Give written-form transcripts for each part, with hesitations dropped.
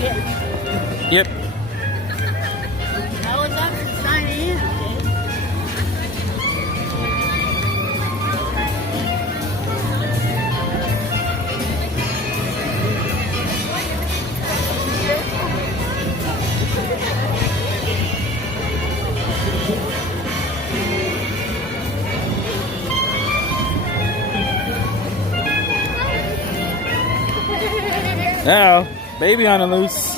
Yep. All it's up to sign in. Now, baby on the loose.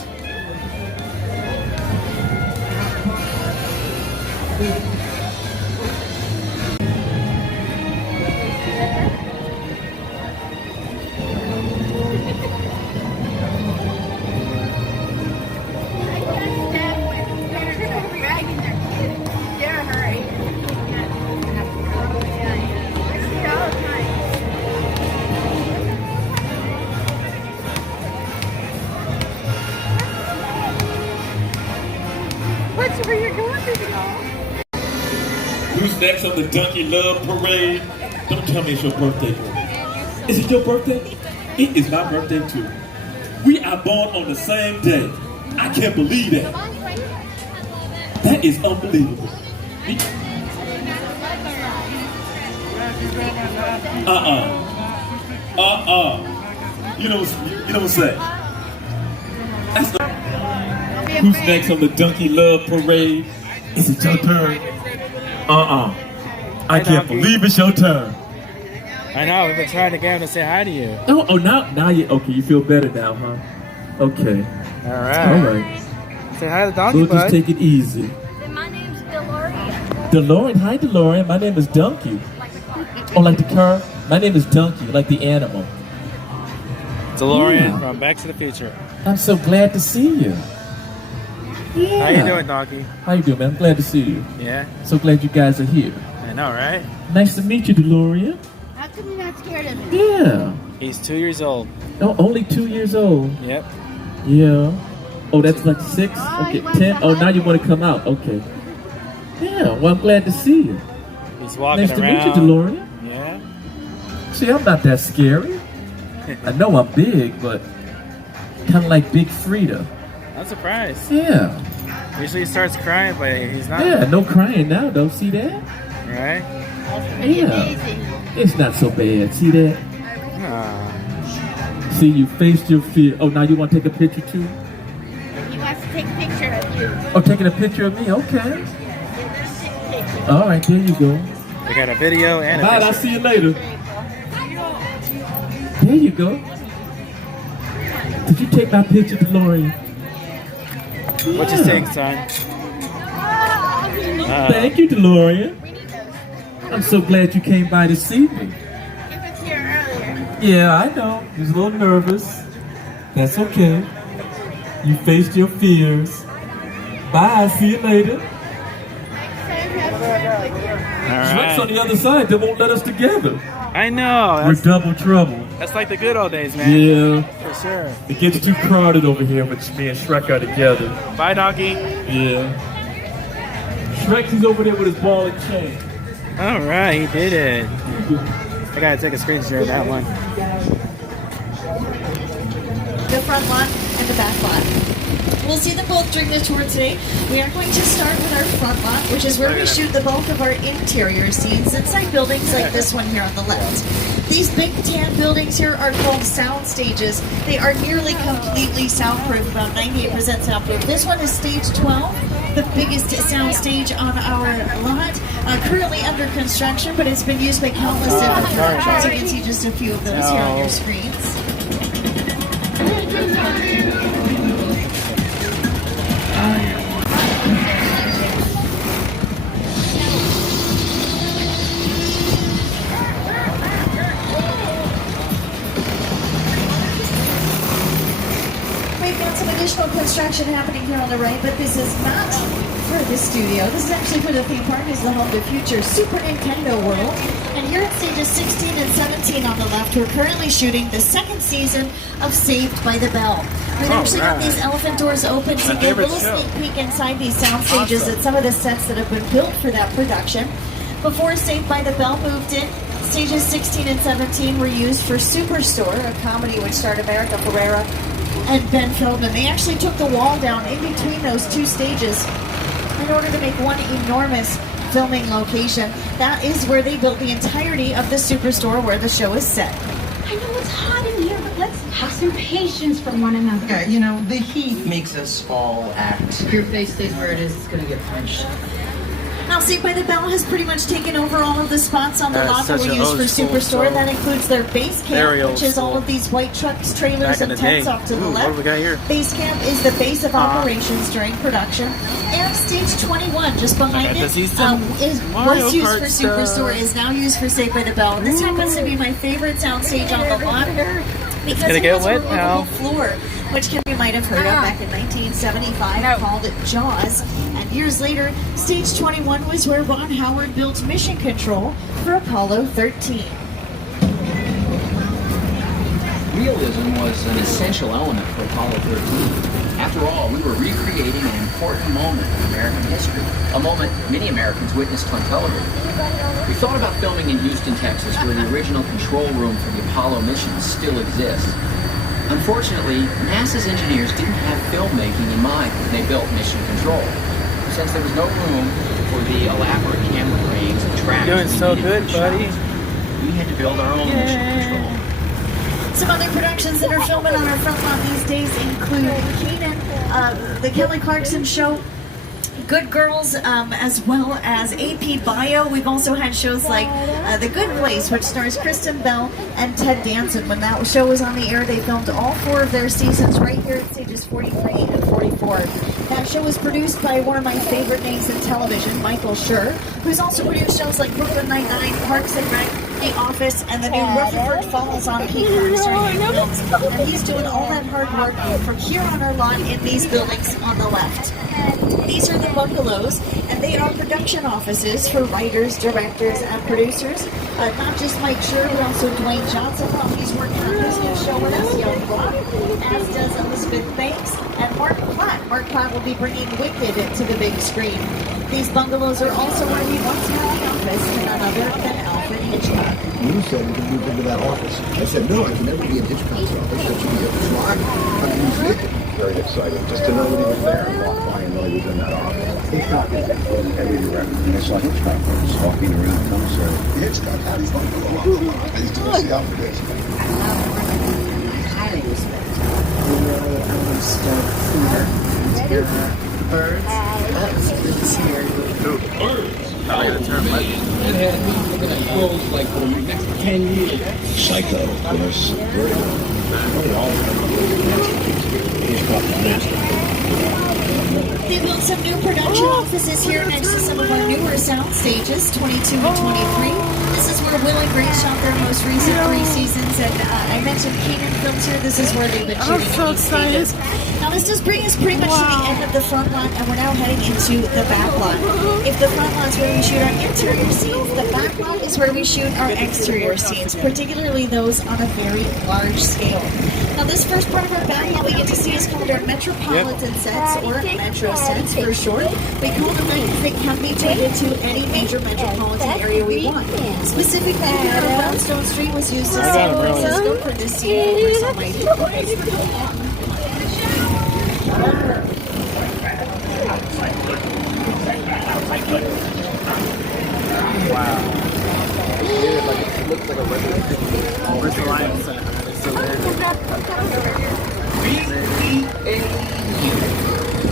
What's where you're going, baby doll? Who's next on the Donkey Love Parade? Don't tell me it's your birthday, girl. Is it your birthday? It is my birthday too. We are born on the same day. I can't believe that. That is unbelievable. You know what I'm saying? That's not. Who's next on the Donkey Love Parade? Is it your turn? I can't believe it's your turn. I know, we've been trying to get him to say hi to you. Oh, now you okay? You feel better now, huh? Okay. All right. Say hi to the donkey, We'll bud. just take it easy. My name's DeLorean. DeLorean, hi DeLorean. My name is Donkey. Oh, like the car? My name is Donkey, like the animal. DeLorean from Back to the Future. I'm so glad to see you. Yeah. How you doing, donkey? How you doing, man? I'm glad to see you. Yeah? So glad you guys are here. I know, right? Nice to meet you, DeLorean. How come you're not scared of me? Yeah. He's 2 years old. Oh, only 2 years old. Yep. Yeah. Oh, that's like 6? Oh, Okay, you wanna 10? come Oh, out? now you want to come out. Okay. Yeah, well, I'm glad to see you. He's walking Nice to around. meet you, DeLorean. Yeah? See, I'm not that scary. I know I'm big, but kind of like Big Frida. I'm surprised. Yeah. Usually he starts crying, but he's not. Yeah, no crying now, though. See that? Right? That's pretty Yeah. amazing. It's not so bad. See that? Aw. See, you faced your fear. Oh, now you want to take a picture, too? He wants to take a picture of you. Oh, taking a picture of me? Okay. Let's take a picture. All right, there you go. We got a video and a Bye, picture. I'll see you later. There you go. Did you take my picture, DeLorean? What you think, son? Thank you, DeLorean. I'm so glad you came by to see me. He was here earlier. Yeah, I know. You was a little nervous. That's okay. You faced your fears. Bye, see you later. Shrek's on the other side. They won't let us together. I know. We're That's, double trouble. that's like the good old days, man. Yeah. For sure. It gets too crowded over here when me and Shrek are together. Bye, donkey. Yeah. Shrek, he's over there with his ball and chain. All right, he did it. I gotta take a screenshot of that one. The front lot and the back lot. We'll see them both during the tour today. We are going to start with our front lot, which is where we shoot the bulk of our interior scenes inside buildings like this one here on the left. These big tan buildings here are called sound stages. They are nearly completely soundproof, about 98% soundproof. This one is stage 12, the biggest sound stage on our lot. Currently under construction, but it's been used by countless different productions. You can see just a few of those here on your screens. We've got some additional construction happening here on the right, but this is not for the studio. This is actually for the theme park. It's the Home to Future Super Nintendo World. And here at stages 16 and 17 on the left, we're currently shooting the second season of Saved by the Bell. We've actually got these elephant doors open to get a little sneak peek inside these sound stages at some of the sets that have been built for that production. Before Saved by the Bell moved in, stages 16 and 17 were used for Superstore, a comedy which starred America Ferrera, and Ben Feldman. They actually took the wall down in between those two stages in order to make one enormous filming location. That is where they built the entirety of the Superstore where the show is set. I know it's hot in here, but let's have some patience for one another. Yeah, you know, the heat makes us all act. If your face stays where it is, it's gonna get pinched. Now, Saved by the Bell has pretty much taken over all of the spots on the lot that such we an use for old school Superstore. show. That includes their base Very camp, old which is all school. of these white trucks, trailers, Back in and the tents day. off to the Ooh, left. what do we got here? Base camp is the base of operations during production. And stage 21, just behind I got it, to see some Mario was used Kart for stuff. Superstore, is now used for Saved by the Bell. And this happens to be my favorite soundstage on the lot because gonna it get has a wet, removable pal. floor, which Kim you might have heard of back in 1975, called Jaws. And years later, Stage 21 was where Ron Howard built Mission Control for Apollo 13. Realism was an essential element for Apollo 13. After all, we were recreating an important moment in American history, a moment many Americans witnessed on television. We thought about filming in Houston, Texas, where the original control room for the Apollo missions still exists. Unfortunately, NASA's engineers didn't have filmmaking in mind when they built Mission Control. Since there was no room for the elaborate camera frames and tracks Doing we so needed for good, the buddy. shots, we had to build our own Mission Control. Some other productions that are filming on our front lot these days include Kenan, the Kelly Clarkson Show, Good Girls, as well as AP Bio. We've also had shows like The Good Place, which stars Kristen Bell and Ted Danson. When that show was on the air, they filmed all 4 of their seasons right here at stages 43 and 44. That show was produced by one of my favorite names in television, Michael Schur, who's also produced shows like Brooklyn Nine-Nine, Parks and Rec, The Office, and the new Rutherford Falls on Peacock starring films. And he's doing all that hard work from here on our lot in these buildings on the left. These are the bungalows, and they are production offices for writers, directors, and producers. Not just Mike Schur, but also Dwayne Johnson, while he's working on his new show with us, Young Rock, as does Elizabeth Banks and Mark Platt. Mark Platt will be bringing Wicked into the big screen. These bungalows are also where we once had the office to none other than Alfred Hitchcock. You said we could move into that office. I said, no, I can never be in Hitchcock's office. That should be a try. Very exciting just to know that he was there and walk by and know he was in that office. Hitchcock is every director. I saw Hitchcock was walking around commissary. Hitchcock had his bungalow. I used to go see Alfred Hitchcock. Highly respect. We really understood theater. Birds. That's good to see her. Probably gonna turn left. It had me looking at clothes like for the next 10 years. Psycho, of course. Very good. Hitchcock was master. They built some new production offices here next to some of our newer sound stages, 22 and 23. This is where Will and Grace shot their most recent 3 seasons, and I mentioned Kenan Films here. This is where they've been shooting so these stages. Now this does bring us pretty much to the end of the front lot, and we're now heading into the back lot. If the front lot is where we shoot our interior scenes, the back lot is where we shoot our exterior scenes, particularly those on a very large scale. Now this first part of our back lot we get to see is called our Metropolitan sets, or Metro sets for short. We call them that because they can be turned into any major metropolitan area we want. Specifically here, Brownstone Street was used as San Francisco for this scene. Here's all my Wow. It looks like a regular. Where's the lion center? It's still there.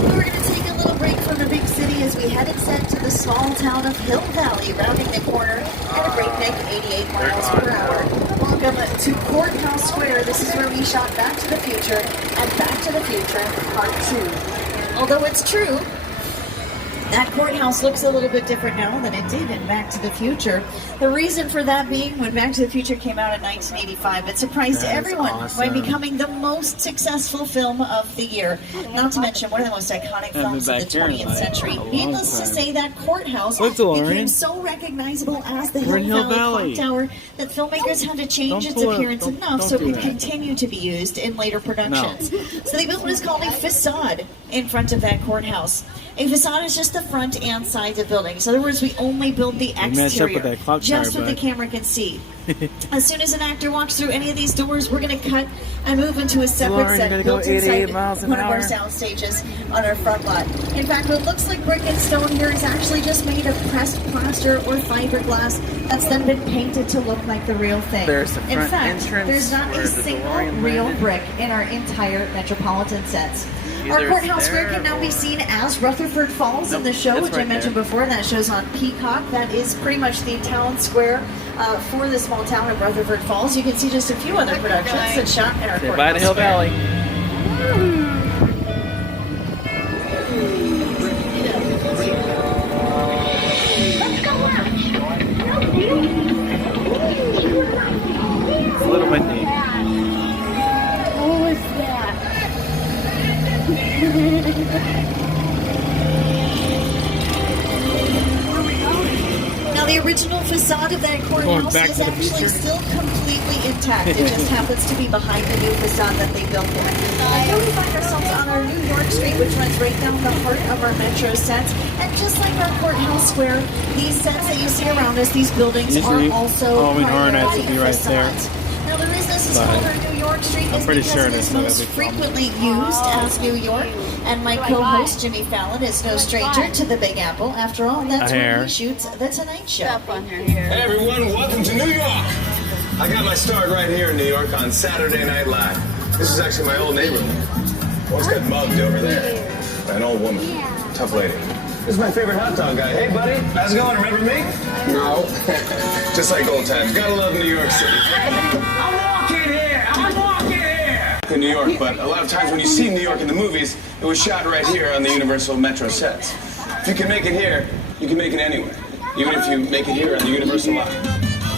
We're going to take a little break from the big city as we head instead to the small town of Hill Valley, rounding the corner at a breakneck 88 miles per hour. Welcome to Courthouse Square. This is where we shot Back to the Future and Back to the Future Part 2. Although it's true, that courthouse looks a little bit different now than it did in Back to the Future. The reason for that being, when Back to the Future came out in 1985, it surprised everyone by becoming the most successful film of the year. Not to mention one of the most iconic films of the 20th century. Needless to say, that courthouse became so recognizable as the Hill Valley Clock Tower that filmmakers had to change its appearance enough so it could continue to be used in later productions. So they built what is called a facade in front of that courthouse. A facade is just the front and sides of buildings. In other words, we only build the exterior, just what the camera can see. As soon as an actor walks through any of these doors, we're going to cut and move into a separate DeLorean, set gonna go built 88 inside miles an one of our hour. sound stages on our front lot. In fact, what looks like brick and stone here is actually just made of pressed plaster or fiberglass that's then been painted to look like the real thing. There's the In front fact, entrance there's not where a the single DeLorean real landed. brick in our entire metropolitan sets. Our Either courthouse it's square there can now be or- seen as Rutherford Falls in the show, that's which I right mentioned there. before. That show's on Peacock. That is pretty much the town square for the small town of Rutherford Falls. You can see just a few other productions that shot in our Say courthouse bye to Hill square. Valley. It's a little windy. What was that? Now, the original facade of that courthouse Back is to the actually future? still completely intact. It just happens to be behind the new facade that they built there. And here we find ourselves on our New York Street, which runs right down the heart of our metro sets. And just like our courthouse square, these sets that you see around us, these buildings, Usually, are also Halloween Horror Nights primarily will be right there. facades. Now, the reason this is But called our New York Street is pretty because sure it it's is not most gonna be filmed. frequently used as New York. And my co-host, Jimmy Fallon, is no stranger to the Big Apple. After all, that's A where hair. he shoots The Tonight Show. Up on her hair. Hey everyone, welcome to New York! I got my start right here in New York on Saturday Night Live. This is actually my old neighborhood. Once got mugged over there. By an old woman. Tough lady. This is my favorite hot dog guy. Hey buddy, how's it going? Remember me? No. Just like old times. Gotta love New York City. I'm walking here! In New York, but a lot of times when you see New York in the movies, it was shot right here on the Universal Metro sets. If you can make it here, you can make it anywhere. Even if you make it here on the Universal lot.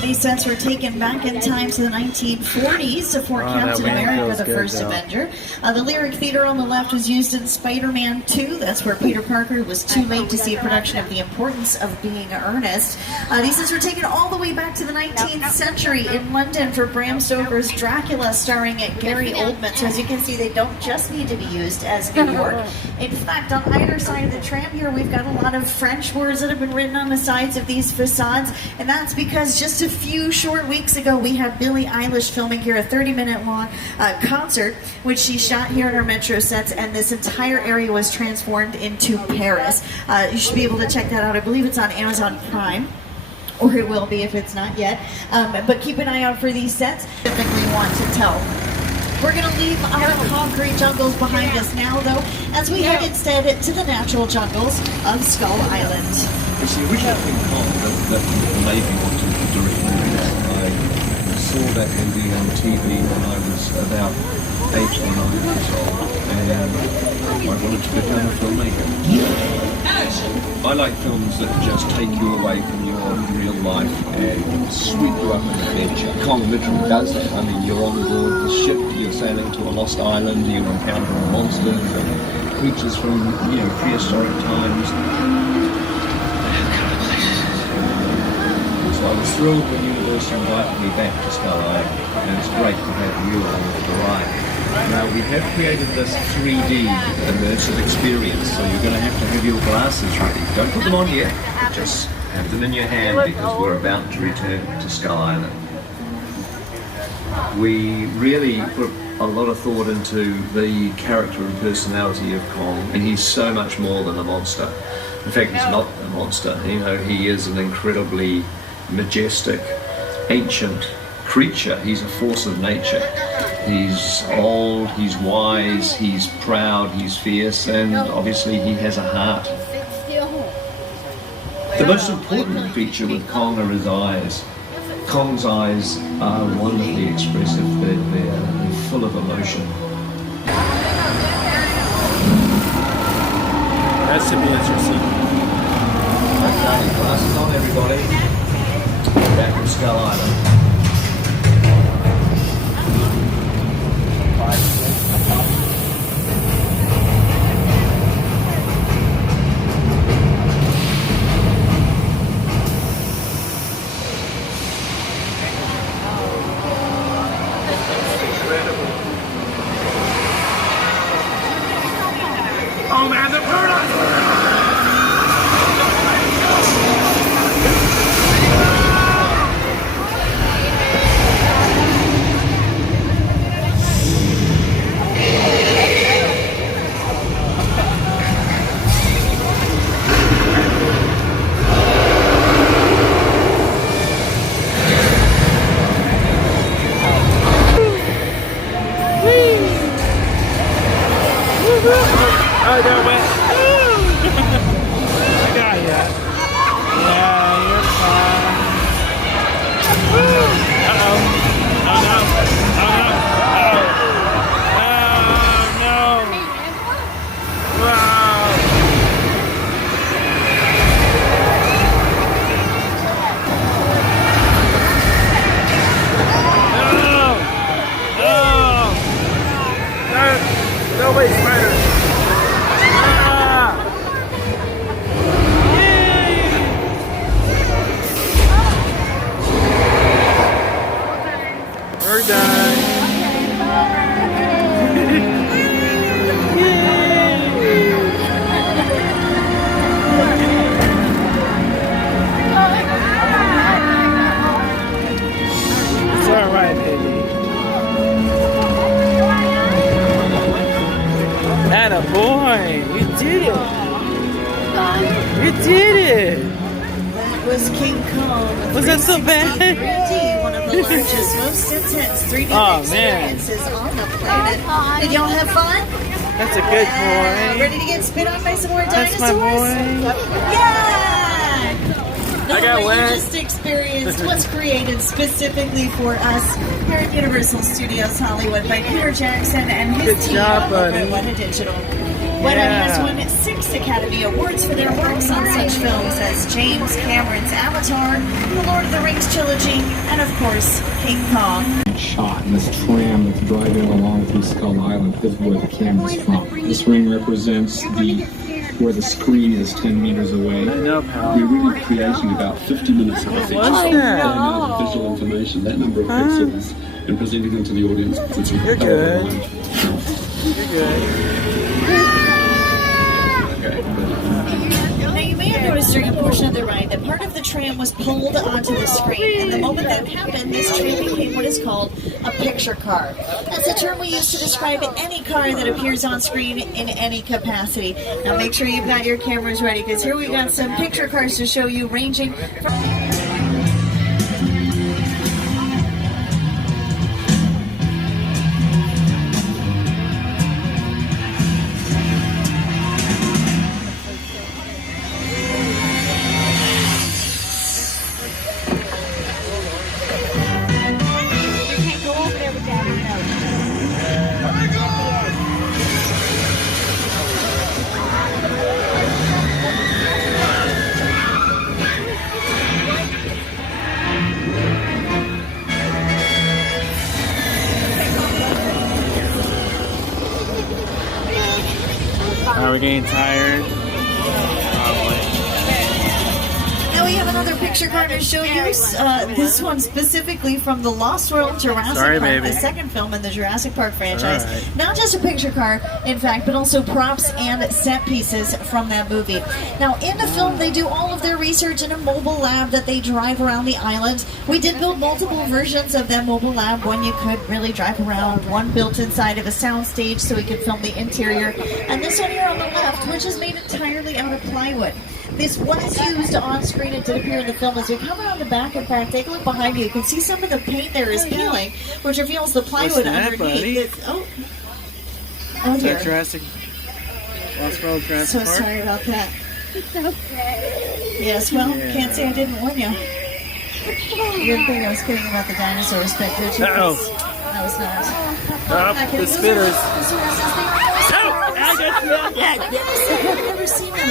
These sets were taken back in time to the 1940s to Fort Oh, that Captain wind America, feels the good, first though. Avenger. The Lyric Theater on the left was used in Spider-Man 2. That's where Peter Parker was too late to see a production of The Importance of Being Earnest. These sets were taken all the way back to the 19th century in London for Bram Stoker's Dracula, starring Gary Oldman. So as you can see, they don't just need to be used as New York. In fact, on either side of the tram here, we've got a lot of French words that have been written on the sides of these facades, and that's because just a few short weeks ago, we had Billie Eilish filming here a 30-minute long concert, which she shot here in our metro sets, and this entire area was transformed into Paris. You should be able to check that out. I believe it's on Amazon Prime. Or it will be if it's not yet. But keep an eye out for these sets. Typically want to tell. We're going to leave our concrete jungles behind us now, though, as we head instead to the natural jungles of Skull Island. You see, originally I think that maybe wanted to direct movies. I saw that ending on TV when I was about 8 or 9 years old, and I wanted to become a filmmaker. I like films that just take you away from your real life and sweep you up an adventure. Kong literally does that. I mean, you're on board the ship, you're sailing to a lost island, you're encountering monsters and creatures from, prehistoric times. So I was thrilled when Universal invited me back to Skull Island, and it's great to have you along for the ride. Now, we have created this 3D immersive experience, so you're going to have your glasses ready. Don't put them on yet, just have them in your hand because we're about to return to Skull Island. We really put a lot of thought into the character and personality of Kong, and he's so much more than a monster. In fact, he's not a monster. He is an incredibly majestic, ancient creature. He's a force of nature. He's old, he's wise, he's proud, he's fierce, and obviously he has a heart. The most important feature with Kong are his eyes. Kong's eyes are wonderfully expressive. They're full of emotion. That should be interesting. Okay, glasses on everybody. Back from Skull Island. Oh man, the Oh, that went. I got ya. Yeah, you're fine. Uh-oh. Oh, no. Oh, no. Oh, no. Wow. No way, spider! Ah! We're done. It's alright, baby. Atta boy, you did it! You did it! That was King Kong. Was that so bad? 3D, one of the largest, most intense 3D experiences on the planet. Did y'all have fun? That's a good boy. Ready to get spit on by some more That's dinosaurs? my boy. Yeah! I got what wet. you just experienced was created specifically for us here at Universal Studios Hollywood by Peter Jackson and his Good team job, over buddy. at Weta Digital. Weta has won 6 Academy Awards for their works on such films as James Cameron's Avatar, The Lord of the Rings trilogy, and of course, King Kong. Shot, and this tram that's driving along through Skull Island is where the camera's from. This ring represents where the screen is 10 meters away. I know, pal. We're really creating about 50 minutes of a feature. What's that? Visual information, that number of pixels, and presenting them to the audience. It's You're good. You're good. Now, you may have noticed during a portion of the ride that part of the tram was pulled onto the screen, and the moment that happened, this tram became what is called a picture car. That's a term we use to describe any car that appears on screen in any capacity. Now, make sure you've got your cameras ready, because here we got some picture cars to show you, ranging from... Are we getting tired? Now we have another picture card to show you. This one specifically from the Lost World Jurassic Sorry, Park, baby. the second film in the Jurassic Park franchise. All right. Not just a picture card, in fact, but also props and set pieces from that movie. Now, in the film, they do all of their research in a mobile lab that they drive around the island. We did build multiple versions of that mobile lab. One you could really drive around, one built inside of a sound stage so we could film the interior, and this one here on the left, which is made entirely out of plywood. This was used on screen. It did appear in the film. As we come around the back, in fact, take a look behind you. You can see some of the paint there is peeling, which reveals the plywood underneath. Buddy? Oh Is dear. that Jurassic? Lost World Jurassic So Park? sorry about that. It's okay. Yes, well, Yeah. can't say I didn't warn you. You didn't think I was kidding about the dinosaurs, but did you? Uh-oh. I was not. Oh, the spitters. I've never seen one on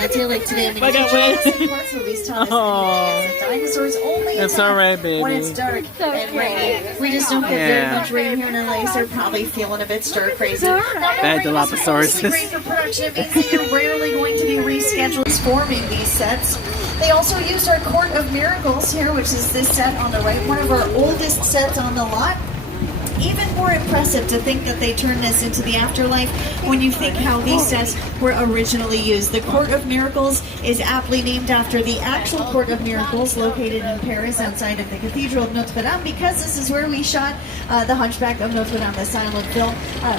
a tail like today. I mean, I got wet. Jurassic Park movies taught us that dinosaurs only It's attack alright, baby. when it's dark and rainy. We just don't get very much rain here in LA, so they're probably feeling a bit stir crazy. Now, Bad rain is Dilophosaurus. mostly great for production. It means that you're rarely going to be rescheduled forming these sets. They also used our Court of Miracles here, which is this set on the right, one of our oldest sets on the lot. Even more impressive to think that they turned this into the afterlife when you think how these sets were originally used. The Court of Miracles is aptly named after the actual Court of Miracles located in Paris outside of the Cathedral of Notre Dame, because this is where we shot The Hunchback of Notre Dame, the silent film.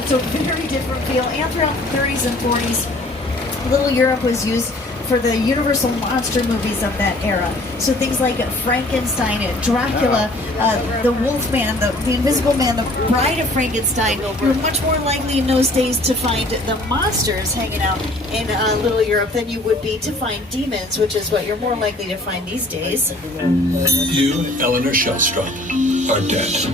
So very different feel. And throughout the 30s and 40s, Little Europe was used for the Universal monster movies of that era. So things like Frankenstein, Dracula, the Wolfman, the Invisible Man, the Bride of Frankenstein. You were much more likely in those days to find the monsters hanging out in Little Europe than you would be to find demons, which is what you're more likely to find these days. You, Eleanor Shellstrop, are dead.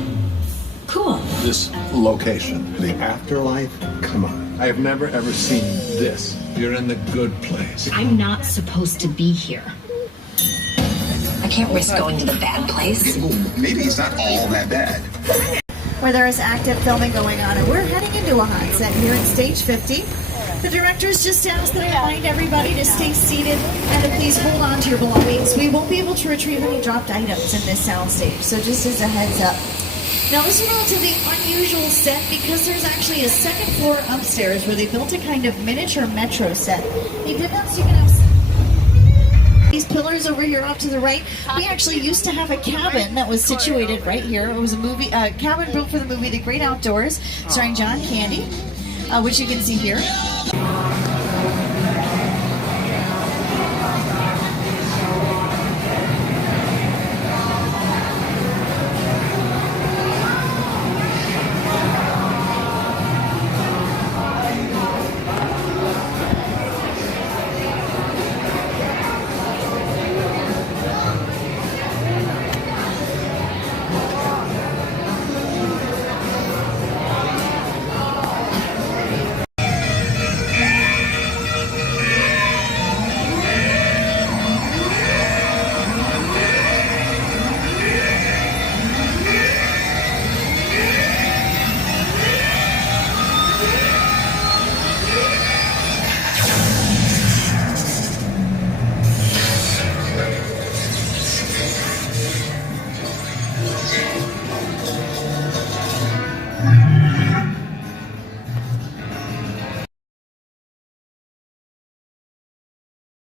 Cool. This location, the afterlife, come on. I have never ever seen this. You're in the good place. I'm not supposed to be here. I can't risk going to the bad place. Maybe it's not all that bad. Where there is active filming going on, and we're heading into a hot set here at Stage 50. The directors just asked that I remind everybody to stay seated and to please hold on to your belongings. We won't be able to retrieve any dropped items in this soundstage, so just as a heads up. Now this is a relatively unusual set because there's actually a second floor upstairs where they built a kind of miniature metro set. They did that so you can have these pillars over here off to the right. We actually used to have a cabin that was situated right here. It was a cabin built for the movie The Great Outdoors, starring John Candy, which you can see here.